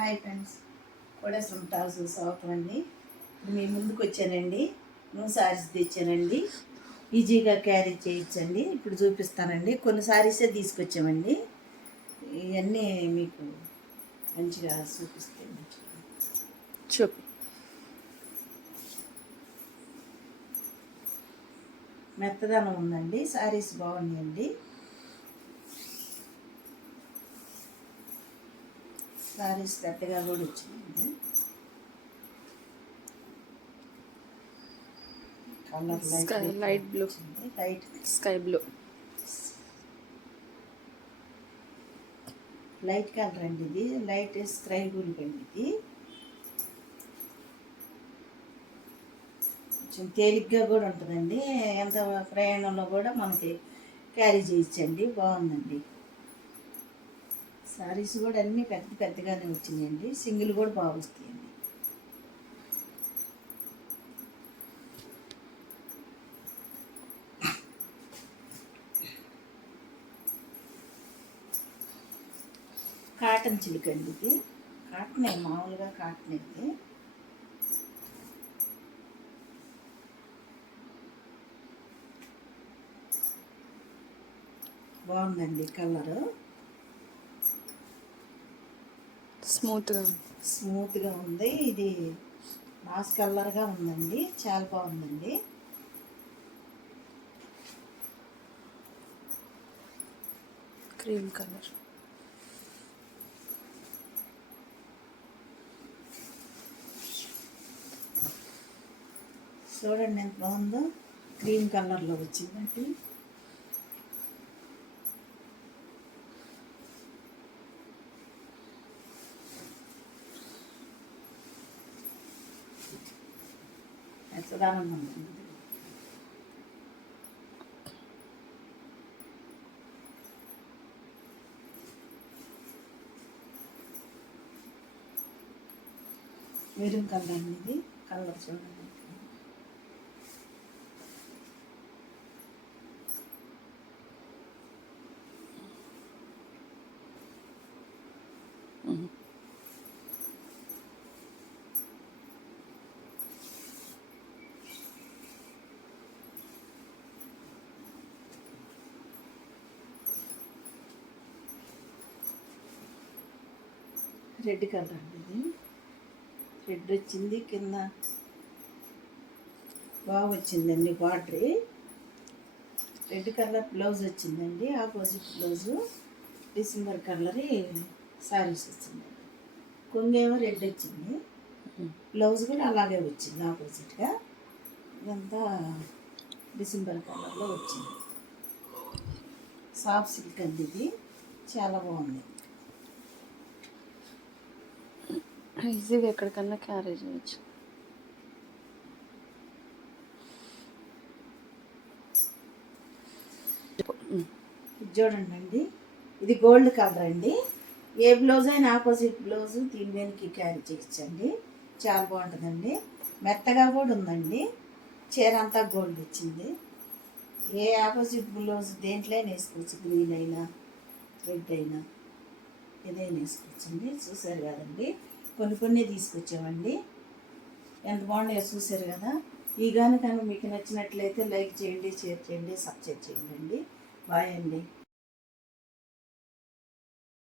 Hi friends, కోడేశ్వరం టాల్స్ shop అండి. మీ ముందుకు వచ్చానండి. న్యూ సారీస్ తెచ్చానండి. ఈజీగా క్యారీ చేయొచ్చండి. ఇప్పుడు చూపిస్తానండి. కొన్ని సారీసే తీసుకొచ్చామండి. ఇవన్నీ మీకు మంచిగా చూపిస్తాను. మెత్తదనం ఉందండి. సారీస్ బాగున్నాయండి. సారీస్ పెద్దగా కూడా వచ్చిందండి. Colour light blue, light sky blue, light colour అండి. ఇది లైట్ స్కై బ్లూ అండి. ఇది కొంచెం తేలిగ్గా కూడా ఉంటుందండి. ఎంత ప్రయాణంలో కూడా మనకి క్యారీ చేయొచ్చండి. బాగుందండి. సారీస్ కూడా అన్నీ పెద్దగానే వచ్చినాయండి. సింగిల్ కూడా బాగా వస్తాయండి. కాటన్ చిలుక అండి. ఇది కాటనే, మామూలుగా కాటన్. ఇది బాగుందండి. కలరు స్మూత్గా ఉంది. ఇది మాస్ కలర్గా ఉందండి. చాలా బాగుందండి. క్రీమ్ కలర్, చూడండి ఎంత బాగుందో. క్రీమ్ కలర్లో వచ్చిందండి. మెత్తదనం ఉంది. మెరూన్ కలర్ అండి. ఇది కలర్ చూడండి. రెడ్ కలర్ అండి. ఇది రెడ్ వచ్చింది. కింద బాగా వచ్చిందండి. బార్డర్ రెడ్ కలర్ బ్లౌజ్ వచ్చిందండి. Opposite blouse December colour saris వచ్చిందండి. కొంగేమో రెడ్ వచ్చింది. బ్లౌజ్ కూడా అలాగే వచ్చింది ఆపోజిట్గా. ఇదంతా డిసెంబర్ కలర్లో వచ్చింది. సాఫ్ట్ సిల్క్ అండి. ఇది చాలా బాగుంది. ఈజీగా ఎక్కడికన్నా క్యారీ చేయొచ్చు. చూడండి అండి. ఇది గోల్డ్ కలర్ అండి. ఏ బ్లౌజ్ అయినా ఆపోజిట్ బ్లౌజ్ దీని మీదకి క్యారీ చేయొచ్చండి. చాలా బాగుంటుందండి. మెత్తగా కూడా ఉందండి. చీర అంతా గోల్డ్ వచ్చింది. ఏ ఆపోజిట్ బ్లౌజ్ దేంట్లోనే వేసుకోవచ్చు. గ్రీన్ అయినా రెడ్ అయినా ఏదైనా వేసుకోవచ్చండి. చూసారు కదండి. కొన్ని తీసుకొచ్చామండి. ఎంత బాగున్నాయో చూసారు కదా. ఈ కనుక మీకు నచ్చినట్లయితే లైక్ చేయండి, షేర్ చేయండి, సబ్స్క్రైబ్ చేయండి. బాయ్ అండి.